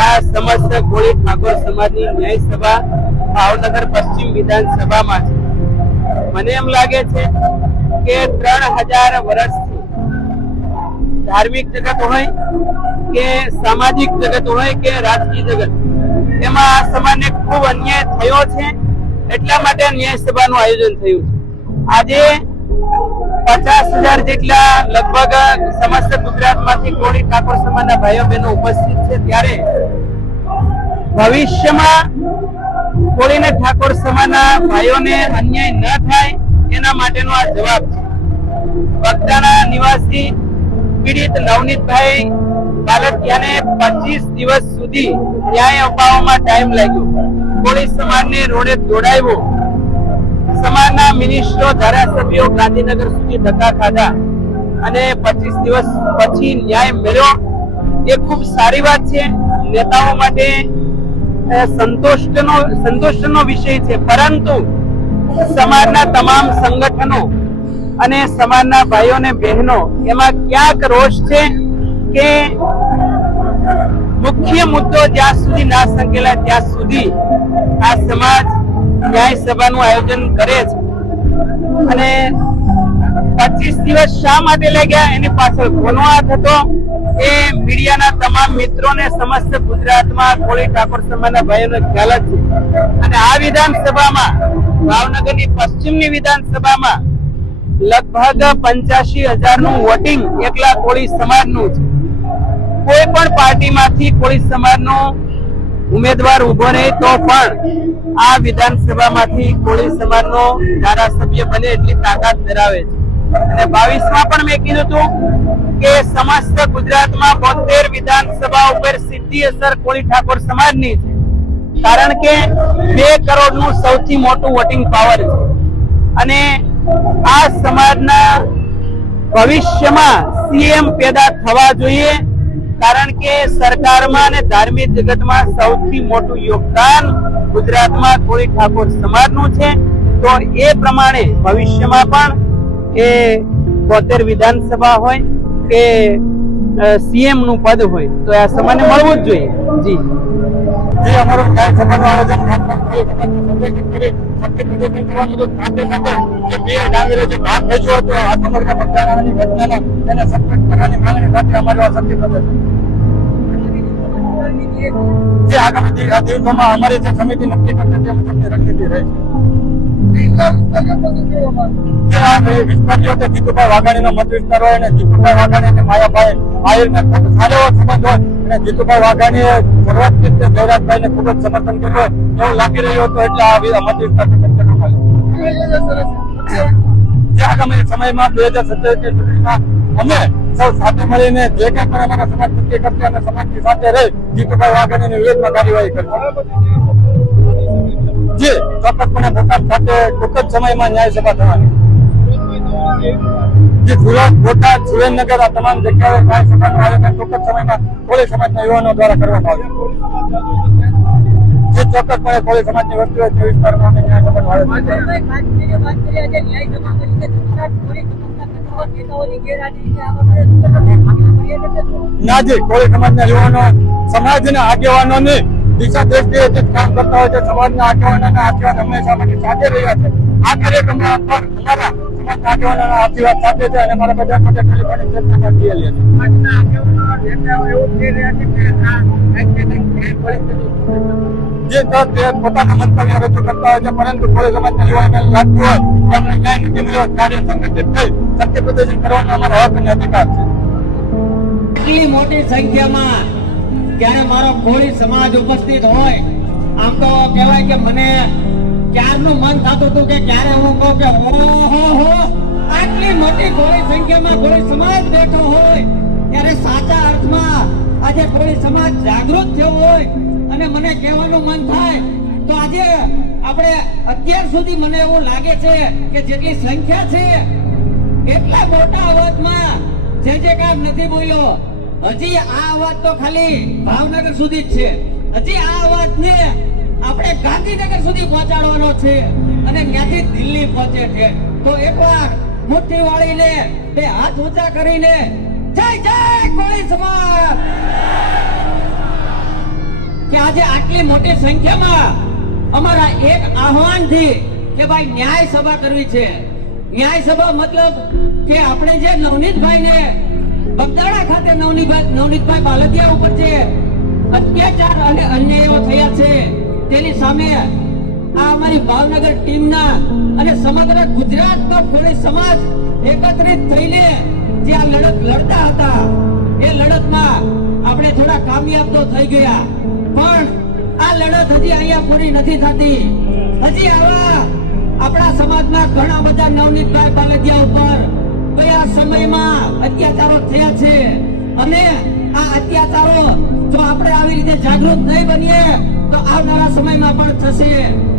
આ સમસ્ત કોળી ઠાકોર સમાજની ન્યાય સભા ભાવનગર પશ્ચિમ વિધાનસભામાં છે. મને એમ લાગે છે કે 3000 વર્ષથી ધાર્મિક જગત હોય કે સામાજિક જગત હોય કે રાજકીય જગત, એમાં આ સમાજને ખૂબ અન્યાય થયો છે. એટલા માટે ન્યાય સભાનું આયોજન થયું છે. આજે 50,000 જેટલા લગભગ સમસ્ત ગુજરાતમાંથી કોળી ઠાકોર સમાજના ભાઈઓ બહેનો ઉપસ્થિત છે. ત્યારે ભવિષ્યમાં કોળી ને ઠાકોર સમાજના ભાઈઓને અન્યાય ન થાય એના માટેનો આ જવાબ છે. બગદાણા નિવાસી પીડિત નવનીતભાઈ બાલકિયાને 25 દિવસ સુધી ન્યાય અપાવવામાં ટાઈમ લાગ્યો. કોળી સમાજને રોડે દોડાવ્યો. સમાજના મિનિસ્ટરો, ધારાસભ્યો ગાંધીનગર સુધી ધક્કા ખાધા અને 25 દિવસ પછી ન્યાય મળ્યો. એ ખૂબ સારી વાત છે. નેતાઓ માટે સંતોષનો વિષય છે. પરંતુ સમાજના તમામ સંગઠનો અને સમાજના ભાઈઓ અને બહેનો એમાં ક્યાંક રોષ છે કે મુખ્ય મુદ્દો જ્યાં સુધી ના સંકેલાય ત્યાં સુધી આ સમાજ ન્યાય સભાનું આયોજન કરે છે. અને 25 દિવસ શા માટે લાગ્યા એની પાછળ કોનો હાથ હતો એ મીડિયાના તમામ મિત્રોને સમસ્ત ગુજરાતમાં કોળી ઠાકોર સમાજના ભાઈઓને ખ્યાલ જ છે. અને આ વિધાનસભામાં, ભાવનગરની પશ્ચિમની વિધાનસભામાં લગભગ 85,000 નું વોટિંગ એકલા કોળી સમાજનું છે. કોઈ પણ પાર્ટીમાંથી કોળી સમાજનો ઉમેદવાર ઉભો રહે તો પણ આ વિધાનસભામાંથી કોળી સમાજનો ધારાસભ્ય બને એટલી તાકાત ધરાવે છે. અને 22માં પણ મેં કીધું હતું કે સમસ્ત ગુજરાતમાં 72 વિધાનસભા ઉપર સીધી અસર કોળી ઠાકોર સમાજની છે. કારણ કે 2 કરોડનું સૌથી મોટું વોટિંગ પાવર છે. અને આ સમાજના ભવિષ્યમાં સીએમ પેદા થવા જોઈએ. કારણ કે સરકારમાં અને ધાર્મિક જગતમાં સૌથી મોટું યોગદાન ગુજરાતમાં કોળી ઠાકોર સમાજનું છે. તો એ પ્રમાણે ભવિષ્યમાં પણ એ 72 વિધાનસભા હોય કે સીએમ નું પદ હોય તો આ સમાજને મળવું જ જોઈએ. જી જે અમારો ન્યાય સભાનું આયોજન આગામી દિવસોમાં અમારી જે સમિતિ નક્કી કરશે તે મુજબની રણનીતિ રહેશે. વિસ્તારીઓ જીતુભાઈ વાઘાણીનો મત વિસ્તાર હોય અને જીતુભાઈ વાઘાણી અને માયાભાઈ આહિરને ખૂબ સારો એવો સંબંધ હોય અને જીતુભાઈ વાઘાણીએ શરૂઆતથી જ જયરાજભાઈને ખૂબ જ સમર્થન કર્યું એવું લાગી રહ્યું હતું. એટલે આ મત વિસ્તાર જે આગામી સમયમાં 2027 ચૂંટણીમાં અમે સૌ સાથે મળીને જે કંઈ પણ અમારા સમાજ નક્કી કરશે અને સમાજની સાથે રહી જીતુભાઈ વાઘાણીની વિરોધમાં કાર્યવાહી કરશે. જે ચોક્કસપણે બોટાદ ખાતે ટૂંક જ સમયમાં ન્યાય સભા થવાની. જે સુરત, બોટાદ, સુરેન્દ્રનગર આ તમામ જગ્યાએ ન્યાય સભાનું આયોજન ટૂંક જ સમયમાં કોળી સમાજના યુવાનો દ્વારા કરવામાં આવ્યું. જે ચોક્કસપણે કોળી સમાજની વસ્તુ હોય તે વિસ્તારમાં અમે ન્યાય સભાનું આયોજન ના જી, કોળી સમાજના યુવાનો સમાજના આગેવાનોની દિશા દ્રષ્ટિએ જે કામ કરતા હોય છે. સમાજના આગેવાનોના આશીર્વાદ હંમેશા માટે સાથે રહ્યા છે. આ કાર્યક્રમમાં પણ અમારા સમાજના આગેવાનોના આશીર્વાદ સાથે છે અને અમારા બધા માટે ટેલિફોનિક ચર્ચા થયેલી છે. જે પોતાના મંતવ્ય રજૂ કરતા હોય છે, પરંતુ કોળી સમાજના યુવાનોને લાગતું હોય કે અમને ન્યાય નથી મળ્યો, કાર્ય સંગઠિત થઈ સત્ય પ્રદર્શન કરવાનો અમારો હક અને અધિકાર છે. એટલી મોટી સંખ્યામાં ત્યારે મારો કોળી સમાજ ઉપસ્થિત હોય, આમ તો કહેવાય કે મને ક્યારનું મન થતું હતું કે ક્યારે હું કહું કે ઓહો આટલી મોટી કોળી સંખ્યામાં કોળી સમાજ બેઠો હોય ત્યારે સાચા અર્થમાં આજે કોળી સમાજ જાગૃત થયો હોય અને મને કહેવાનું મન થાય તો આજે આપણે અત્યાર સુધી મને એવું લાગે છે કે જેટલી સંખ્યા છે એટલા મોટા અવાજમાં જે કામ નથી બોલ્યો. હજી આ અવાજ તો ખાલી ભાવનગર સુધી જ છે. હજી આ અવાજને આપણે ગાંધીનગર સુધી પહોંચાડવાનો છે અને ત્યાંથી દિલ્હી પહોંચે છે. તો એકવાર મુઠ્ઠી વાળીને 2 હાથ ઊંચા કરીને જય જય કોળી સમાજ. આજે આટલી મોટી સંખ્યામાં અમારા એક આહવાનથી કે ભાઈ ન્યાય સભા કરવી છે. ન્યાય સભા મતલબ કે આપણે જે નવનીતભાઈને બગદાણા ખાતે નવનીતભાઈ બાલદિયા ઉપર જે અત્યાચાર અને અન્યાયો થયા છે તેની સામે આ અમારી ભાવનગર ટીમના અને સમગ્ર ગુજરાતનો કોળી સમાજ એકત્રિત થઈને જે આ લડત લડતા હતા એ લડતમાં આપણે થોડા કામયાબ તો થઈ ગયા, પણ આ લડત હજી અહીંયા પૂરી નથી થતી. હજી આવા આપણા સમાજમાં ઘણા બધા નવનીતભાઈ બાલદિયા ઉપર કયા સમયમાં અત્યાચારો થયા છે અને આ અત્યાચારો જો આપણે આવી રીતે જાગૃત નહીં બનીએ તો આવનારા સમયમાં પણ થશે.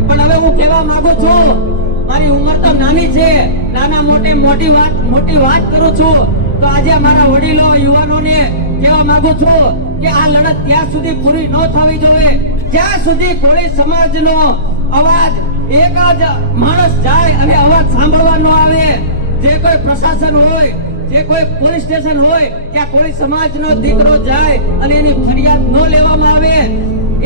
પણ હવે હું કહેવા માંગુ છું, મારી ઉંમર તો નાની છે, નાના મોટી વાત કરું છું, તો આજે અમારા વડીલો યુવાનોને કહેવા માંગુ છું કે આ લડત ત્યાં સુધી પૂરી ન થવી જોઈએ જ્યાં સુધી કોળી સમાજનો અવાજ એક જ માણસ જાય અને અવાજ સાંભળવા ન આવે. જે કોઈ પ્રશાસન હોય, જે કોઈ પોલીસ સ્ટેશન હોય, ત્યાં કોળી સમાજનો દીકરો જાય અને એની ફરિયાદ ન લેવામાં આવે.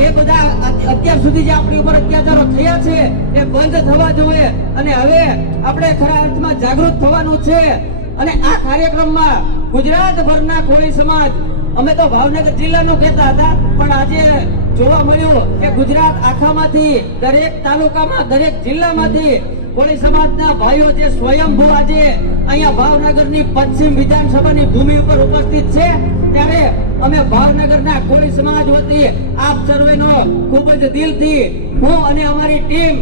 એ બધા અત્યાર સુધી જે આપણી ઉપર અત્યાચારો થયા છે એ બંધ થવા જોઈએ અને હવે આપણે ખરા અર્થમાં જાગૃત થવાનું છે. અને આ કાર્યક્રમમાં ગુજરાતભરના કોળી સમાજ, અમે તો ભાવનગર જિલ્લાનું કહેતા હતા, પણ આજે જોવા મળ્યું કે ગુજરાત આખામાંથી દરેક તાલુકામાં, દરેક જિલ્લામાંથી કોળી સમાજના ભાઈઓ જે સ્વયંભૂ આજે અહીંયા ભાવનગરની પશ્ચિમ વિધાનસભાની ભૂમિ ઉપર ઉપસ્થિત છે, ત્યારે અમે ભાવનગરના કોળી સમાજ વતી આપ સર્વેનો ખૂબ જ દિલથી હું અને અમારી ટીમ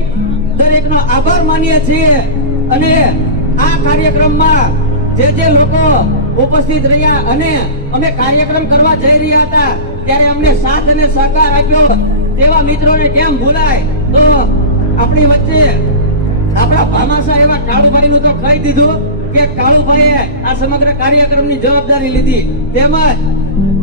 દરેકનો આભાર માનીએ છીએ. અને આ કાર્યક્રમમાં જે લોકો ઉપસ્થિત રહ્યા અને અમે કાર્યક્રમ કરવા જઈ રહ્યા હતા ત્યારે અમને સાથ અને સહકાર આપ્યો તેવા મિત્રોને કેમ ભૂલાય. તો આપણી વચ્ચે આપણા ભામાસા એવા કાળુભાઈનું તો કહી દીધું કે કાળુભાઈએ આ સમગ્ર કાર્યક્રમની જવાબદારી લીધી. તેમજ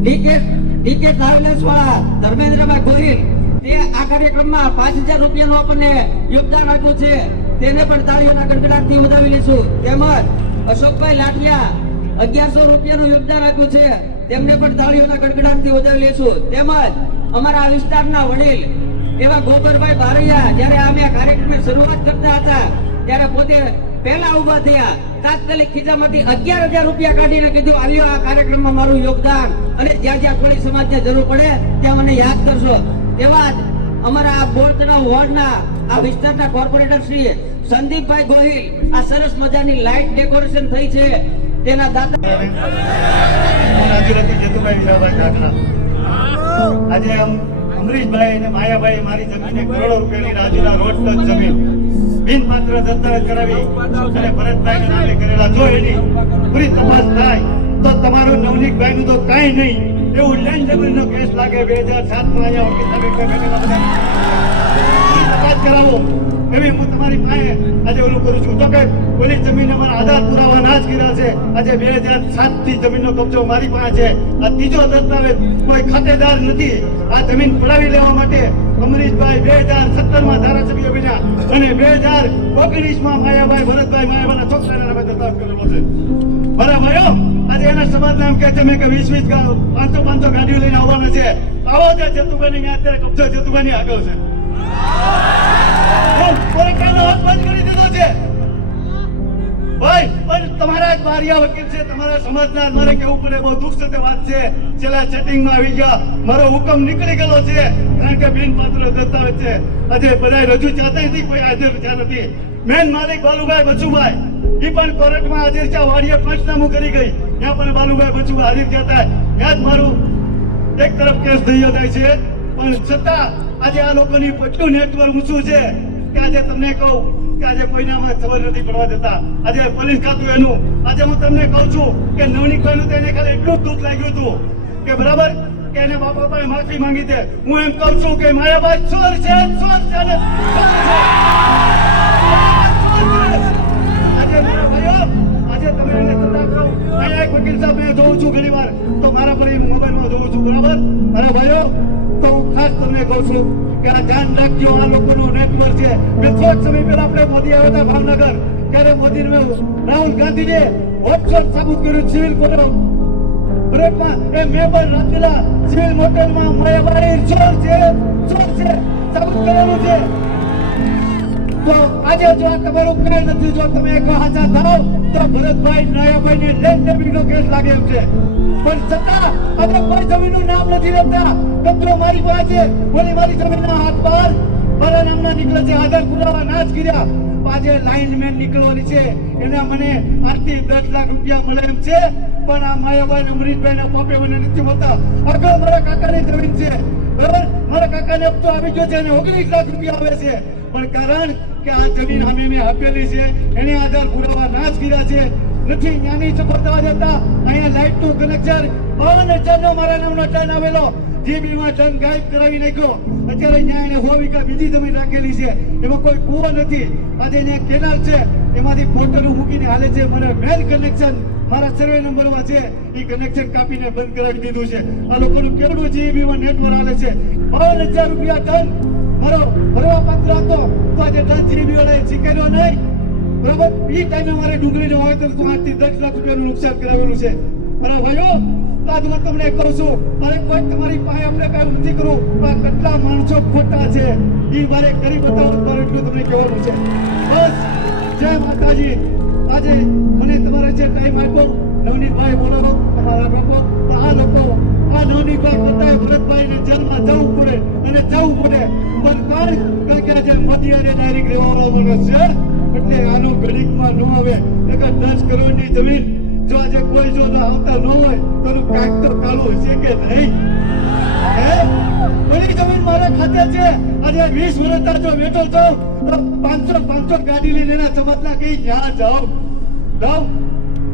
ડીકે ટ્રાવેલર્સ વાળા ધર્મેન્દ્રભાઈ ગોહિલ તે આ કાર્યક્રમમાં 5000 રૂપિયાનું આપણને યોગદાન આપ્યું છે, તેને પણ તાળીઓના ગડગડાટથી વધાવી લઈશું. તેમજ અશોકભાઈ લાઠિયા 1100 રૂપિયાનું યોગદાન આપ્યું છે, તેમને પણ તાળીઓના ગડગડાટથી વધાવી લઈશું. તેમજ અમારા આ વિસ્તારના વડીલ એવા ગોબરભાઈ બારૈયા, જ્યારે અમે આ કાર્યક્રમની શરૂઆત કરતા હતા ત્યારે પોતે પહેલા ઉભા થયા, તાત્કાલિક ખિસ્સામાંથી 11000 રૂપિયા કાઢીને કીધું આવ્યો આ કાર્યક્રમમાં મારું યોગદાન, અને જ્યાં જ્યાં કોળી સમાજને જરૂર પડે ત્યાં મને યાદ કરશો. તેવા જ અમારા આ બોરતળાવ વોર્ડના આ વિસ્તારના કોર્પોરેટર શ્રી સંદીપભાઈ ગોહિલ આ સરસ મજાની લાઇટ ડેકોરેશન થઈ છે તેના દાતા આજે અમરીશભાઈ અને માયાભાઈ મારી જમીને કરોડો રૂપિયાની રાજુલા રોડ ટચ જમીન બિનપાત્ર દસ્તાવેજ કરાવી અને ભરતભાઈના નામે કરેલા, જો એની પૂરી તપાસ થાય તો તમારું નવનીતભાઈનું તો કાંઈ નહીં એવું લેન્ડ જમીનનો કેસ લાગે. 2007 માં અહીંયા તપાસ કરાવો એવી હું તમારી પાસે આજે ઓલું કરું છું. તો કે પોલીસ જમીન અમારા આધાર પુરાવા ના જ કર્યા છે. આજે 2007 થી જમીનનો કબજો મારી પાસે છે. આ ત્રીજો દસ્તાવેજ કોઈ ખાતેદાર નથી. આ જમીન પડાવી લેવા માટે અમરીશભાઈ 2017 માં ધારાસભ્ય બન્યા અને 2019 માં માયાભાઈ ભરતભાઈ માયાભાઈના છોકરાના નામે દસ્તાવેજ કરેલો છે. બરાબર. આજે એના સમાજના એમ કે છે મેં કે 20 500 ગાડીઓ લઈને આવવાના છે. આવો છે જતુભાઈ ને અત્યારે કબજો જતુભાઈ આગળ છે. તમારા જ બારિયા વકીલ છે, તમારા સમાજના. મારે કેવું પડે, બહુ દુઃખ સાથે વાત છે. છેલ્લા સેટિંગમાં આવી ગયા, મારો હુકમ નીકળી ગયો છે કારણ કે બિનપાત્ર દસ્તાવેજ છે. આજે બધા રજૂ ચાહતા નથી, કોઈ હાજર થયા નથી. મેન માલિક બાલુભાઈ બચુભાઈ એ પણ કોર્ટમાં હાજર છે. વાડીએ પંચનામું કરી ગઈ, ત્યાં પણ બાલુભાઈ બચુભાઈ હાજર થયા. ત્યાં જ મારું એક તરફ કેસ થઈ જાય છે. પણ છતાં આજે આ લોકોની એટલું નેટવર્ક ઊંચું છે કે આજે તમને કહું કે આજે કોઈનામાં ખબર નથી પડવા દેતા. આજે પોલીસ ખાતું એનું, આજે હું તમને કહું છું કે નવનીતભાઈનું તેને ખાલી એટલું દુઃખ લાગ્યું હતું કે બરાબર કે એને બાપા પાસે માફી માંગી દે. હું એમ કહું છું કે માયાભાઈ ચોર છે, ચોર છે. આજે મારા ભાઈઓ, આજે તમે એને સત્તા કરો. અહીંયા એક વકીલ સાહેબ મેં જોઉં છું ઘણી વાર, તો મારા પર મોબાઈલમાં જોઉં છું. બરાબર મારા ભાઈઓ, તો હું ખાસ તમને કહું છું કે આ ધ્યાન રાખજો. આ લોકોનું નેટવર્ક છે. થોડાક સમય પહેલા આપણે મોદી આવ્યા હતા ભાવનગર, ત્યારે મોદી રાહુલ ગાંધીને ઓપ્શન સાબિત કર્યું સિવિલ કોર્ટ બ્રેકમાં એ મેં પણ રાખેલા સિવિલ મોટરમાં માયાવાડી ચોર છે સાબિત કરેલું છે. તો આજે જો આ તમારું કઈ નથી, જો તમે એક હાચા થાવ તો ભરતભાઈ નાયાભાઈ ને લેન્ડ ડેબિંગનો કેસ લાગે એમ છે. પણ છતાં આપણે કોઈ જમીનનું નામ નથી લેતા. કબજો મારી પાસે, ઓલી મારી જમીનના હાથ પર મારા નામના નીકળે છે, આધાર પુરાવા ના જ કર્યા. આજે લાઇનમેન નીકળવાની છે, એના મને 8 થી 10 લાખ રૂપિયા મળે એમ છે. પણ આ માયાભાઈ અમરીતભાઈ ના પપ્પે મને નથી મળતા. આગળ મારા કાકાની જમીન છે, બરાબર, મારા કાકાને હપ્તો આવી ગયો છે અને 19 લાખ રૂપિયા આવે છે. પણ કારણ કે આ જમીન અમે મેં આપેલી છે, એને આધાર પુરાવા ના જ કર્યા છે. નથી જ્ઞાની સફળતા જતા અહીંયા લાઇટ નું કનેક્શન 52,000 નો મારા નામનો ટર્ન આવેલો, જીબીમાં ટર્ન ગાયબ કરાવી નાખ્યો. અત્યારે ત્યાં એને 100 વીઘા બીજી જમીન રાખેલી છે, એમાં કોઈ કૂવો નથી. આજે ત્યાં કેનાલ છે, એમાંથી પોર્ટલ મૂકીને હાલે છે. મને મેન કનેક્શન મારા સર્વે નંબરમાં છે, એ કનેક્શન કાપીને બંધ કરાવી દીધું છે. આ લોકોનું કેવડું જીબીમાં નેટવર્ક હાલે છે. 52,000 રૂપિયા ટન મારો ભરવા પાત્ર હતો, તો આજે ટન જીબી વાળાએ સ્વીકાર્યો નહીં, બરાબર. એ ટાઈમે મારે ડુંગળીનું વાવેતર 8 થી 10 લાખ રૂપિયાનું નુકસાન કરાવેલું છે. અરે ભાઈઓ, આજ હું તમને કહું છું, મારે કોઈ તમારી પાસે આપણે કાંઈ નથી કરવું. આ કેટલા માણસો ખોટા છે એ મારે કરી બતાવવું, મારે એટલું તમને કહેવાનું છે. બસ, જય માતાજી. આજે મને તમારે જે ટાઈમ આપ્યો, નવનીતભાઈ બોલો, તમારા લોકો, આ લોકો, આ નવનીતભાઈ બધાએ ભરતભાઈને જેલમાં જવું પડે અને જવું પડે. પણ કારણ કે આજે મોદી અને ડાયરેક્ટ રહેવાનો માણસ છે, એટલે આનું ગણિતમાં ન આવે. 10 કરોડની જમીન જો આજે કોઈ જો આવતા ન હોય તો કાંઈક તો કાળું છે કે નહીં? બધી જમીન મારા ખાતે છે. આજે 20 વર્ષ જો બેઠો છું તો 500 ગાડી લઈને એના સમાજના કઈ ત્યાં જાઓ.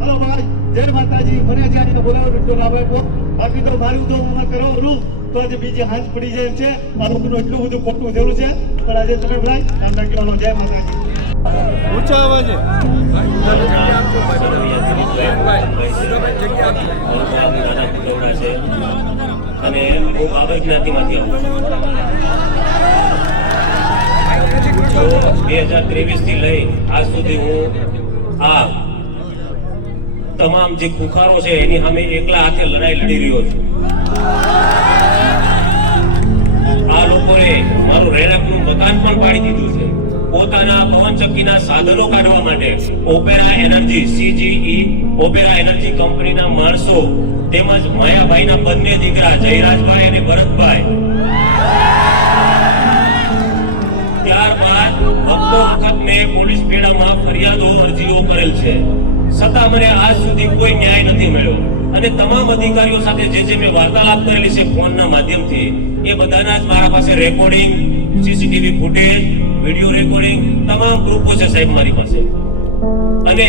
હલો ભાઈ, જય માતાજી. મને આજે બોલાવો એટલો લાભ આપ્યો. બાકી તો મારું તો હું કરવાનું તો આજે બીજી હાથ પડી જાય એમ છે. આ લોકોનું એટલું બધું ખોટું થયેલું છે. પણ આજે તમે ભાઈ કામ રાખવાનો. જય માતાજી. ઊંચા અવાજે અને હું બાબર જ્ઞાતિમાંથી આવું છું. 2023 થી લઈ આજ સુધી હું આ તમામ જે ખુખારો છે એની સામે એકલા હાથે લડાઈ લડી રહ્યો છું. આ લોકોએ મારું રહેણાંકનું મકાન પણ પાડી દીધું છે. પોતાના પવનચક્કીના સાધનો કાઢવા માટે opera energy CGE opera energy કંપનીના માણસો તેમજ માયાભાઈના બંને દીકરા જયરાજભાઈ અને ભરતભાઈ, ત્યારબાદ વખતો વખત મેં પોલીસ બેડામાં ફરિયાદો અરજીઓ કરેલ છે, છતાં મને આજ સુધી કોઈ ન્યાય નથી મળ્યો. અને તમામ અધિકારીઓ સાથે જે મેં વાર્તાલાપ કરેલી છે ફોનના માધ્યમથી, એ બધાના જ મારા પાસે recording, CCTV footage, video recording તમામ પ્રૂફો છે સાહેબ મારી પાસે. અને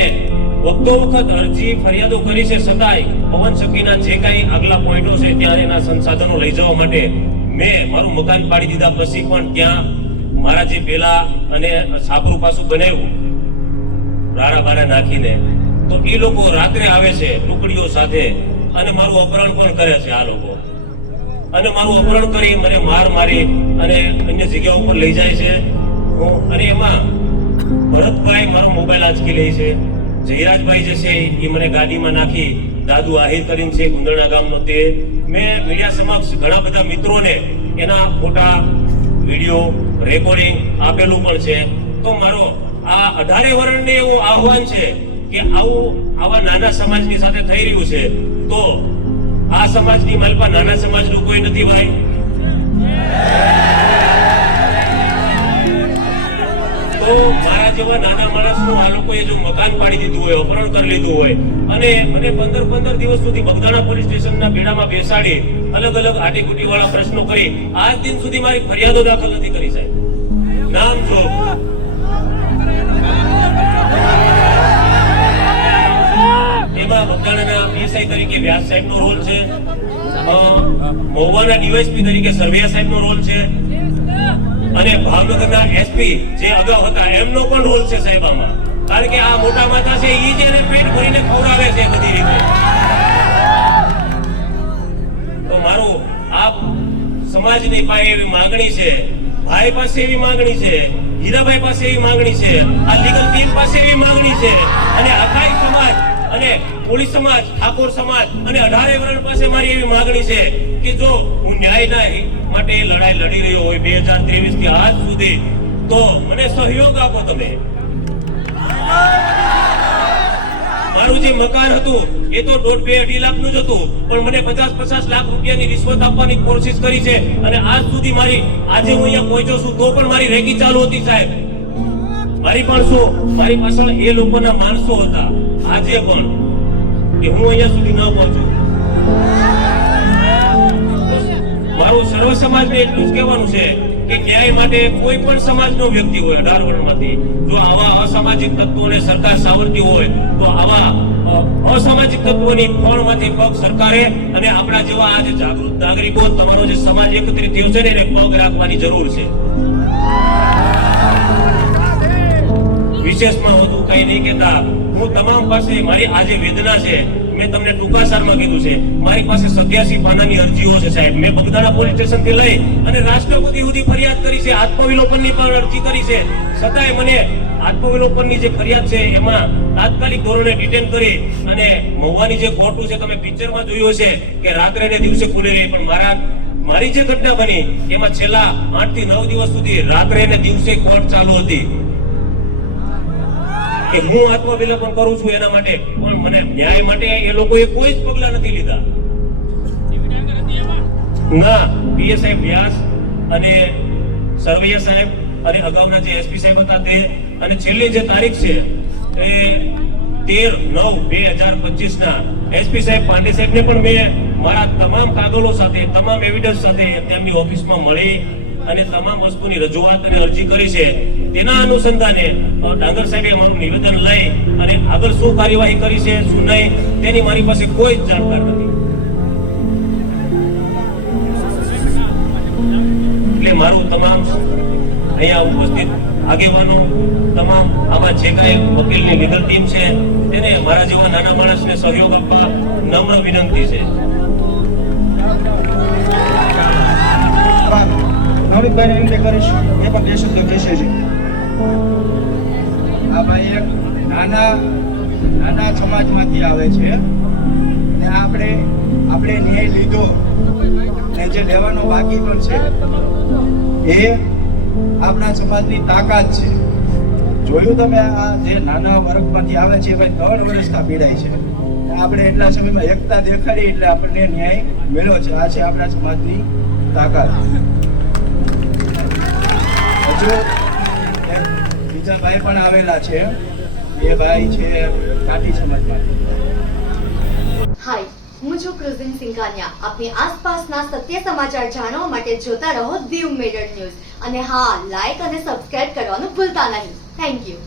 વખતો વખત અરજી ફરિયાદો કરી છે, છતાંય પવનચક્કીના જે કાંઈ આગલા પોઈન્ટો છે ત્યાં એના સંસાધનો લઈ જવા માટે મેં મારું મકાન પાડી દીધા પછી પણ ત્યાં મારા જે પેલા અને છાપરું પાછું બનાવ્યું રાડા બાડા નાખીને, તો એ લોકો રાત્રે આવે છે ટુકડીઓ સાથે અને મારું અપહરણ પણ કરે છે આ લોકો. અને મારું અપહરણ કરી મને મારી અને અન્ય જગ્યા ઉપર લઈ જાય છે. અને એમાં ભરતભાઈ મારો મોબાઈલ આંચકી લે છે. જયરાજભાઈ જે છે એ મને ગાડીમાં નાખી, દાદુ આહિર કરીને છે ગુંદરણા ગામનો, તે મેં મીડિયા સમક્ષ ઘણા બધા મિત્રોને એના ફોટા, વિડીયો, રેકોર્ડિંગ આપેલું પણ છે. તો મારો આ 18 વર્ષને એવું આહવાન છે કે આવા નાના સમાજની સાથે થઈ રહ્યું છે, તો આ સમાજની માલપા નાના સમાજનું કોઈ નથી ભાઈ. તો મારા જેવા નાના માણસનું આ લોકોએ જો મકાન પાડી દીધું હોય, અપહરણ કરી લીધું હોય અને મને 15 દિવસ સુધી બગદાણા પોલીસ સ્ટેશનના બેડામાં બેસાડી અલગ અલગ આટીકુટી વાળા પ્રશ્નો કરી આજ દિન સુધી મારી ફરિયાદો દાખલ નથી કરી સાહેબ. નામ જો એમાં બગદાણાના પીએસઆઈ તરીકે વ્યાસ સાહેબનો રોલ છે, મહુવાના ડીવાયએસપી તરીકે સરવૈયા સાહેબનો રોલ છે અને ભાવનગરના એસપી જે અગાઉ હતા એમનો પણ રોલ છે સાહેબ આમાં. કારણ કે આ મોટા માતા છે ઈ જેને પેટ ભરીને ખવડાવે છે બધી રીતે. તો મારું આ સમાજની પાસે એવી માંગણી છે, ભાઈ પાસે એવી માંગણી છે, હીરાભાઈ પાસે એવી માંગણી છે, આ લીગલ ટીમ પાસે એવી માંગણી છે અને અખાઈ સમાજ અને કોળી સમાજ, ઠાકોર સમાજ અને 18 વર્ણ પાસે મારી એવી માંગણી છે કે જો હું ન્યાયના માટે લડાઈ લડી રહ્યો હોય 2023 થી આજ સુધી, તો મને સહયોગ આપો તમે. મારું જે મકાન હતું એ તો 1.5-2 લાખનું જ હતું, પણ મને 50-50 લાખ રૂપિયાની રિશ્વત આપવાની કોશિશ કરી છે અને આજ સુધી આજે હું અહીંયા પહોંચ્યો છું તો પણ મારી રેકી ચાલુ હતી સાહેબ. મારી પાછળ એ લોકોના માણસો હતા આજે પણ, કે હું અહીંયા સુધી ન પહોંચું. મારું સર્વ સમાજને એટલું જ કહેવાનું છે કે ન્યાય માટે કોઈ પણ સમાજનો વ્યક્તિ હોય 18 વર્ણમાંથી, જો આવા અસામાજિક તત્વોને સરકાર સાવરતી હોય તો આવા અસામાજિક તત્વોની ખોળમાંથી પગ સરકારે અને આપણા જેવા આજે જાગૃત નાગરિકો, તમારો જે સમાજ એકત્રિત થયો છે ને એને પગ રાખવાની જરૂર છે. વિશેષમાં વધુ કઈ નહીં કહેતા, હું તમામ પાસે મારી આ જે વેદના છે મેં તમને ટૂંકાસારમાં કીધું છે. મારી પાસે 87 પાનાની અરજીઓ છે સાહેબ. મેં બગદાણા પોલીસ સ્ટેશન થી લઈ અને રાષ્ટ્રપતિ સુધી ફરિયાદ કરી છે, આત્મવિલોપનની પણ અરજી કરી છે. છતાંય મને આત્મવિલોપનની જે ફરિયાદ છે એમાં તાત્કાલિક ધોરણે ડિટેન કરી અને મહુવાની જે કોર્ટ છે, તમે પિક્ચરમાં જોયું હશે કે રાત્રે ને દિવસે ખુલે રહી, પણ મારી જે ઘટના બની એમાં છેલ્લા 8 થી 9 દિવસ સુધી રાત્રે ને દિવસે કોર્ટ ચાલુ હતી. કે હું આત્મવિલોપન કરું છું એના માટે, પણ મને ન્યાય માટે એ લોકોએ કોઈ જ પગલા નથી લીધા. ના, પીએસઆઈ વ્યાસ અને સરવૈયા સાહેબ અને અગાઉના જે એસપી સાહેબ હતા તે, અને છેલ્લી જે તારીખ છે એ 13/9/2025 ના એસપી સાહેબ પાંડે સાહેબને પણ મેં મારા તમામ કાગળો સાથે, તમામ એવિડન્સ સાથે તેમની ઓફિસમાં મળી અને તમામ વસ્તુની રજૂઆત અને અરજી કરી છે. તેના અનુસંધાને ડાંગર સાહેબે મારું નિવેદન લઈ અને આગળ શું કાર્યવાહી કરી છે શું નહીં તેની મારી પાસે કોઈ જ જાણકાર નથી. એટલે મારું તમામ અહીંયા ઉપસ્થિત આગેવાનો, તમામ આમાં જે કાંઈ વકીલની લીગલ ટીમ છે તેને મારા જેવા નાના માણસને સહયોગ આપવા નમ્ર વિનંતી છે. નવનીતભાઈને વિનંતી કરીશ, એ પણ 2 શબ્દો કહેશે છે. આ ભાઈ એક નાના સમાજમાંથી આવે છે ને આપણે ન્યાય લીધો ને જે લેવાનો બાકી પણ છે એ આપણા સમાજની તાકાત છે. જોયું તમે, આ જે નાના વર્ગમાંથી આવે છે ભાઈ 3 વર્ષથી પીડાય છે. આપણે એટલા સમયમાં એકતા દેખાડી એટલે આપણને ન્યાય મળ્યો છે. આ છે આપણા સમાજની તાકાત. હજુ બીજા ભાઈ પણ આવેલા છે, એ ભાઈ છે કાઠી સમાજમાં. હાય, હું છું ક્રુઝિન સિંઘાનિયા. આપની આસપાસના સત્ય સમાચાર જાણવા માટે જોતા રહો દીવ મિરર ન્યૂઝ. અને હા, લાઈક અને સબસ્ક્રાઇબ કરવાનું ભૂલતા નહીં. Thank you.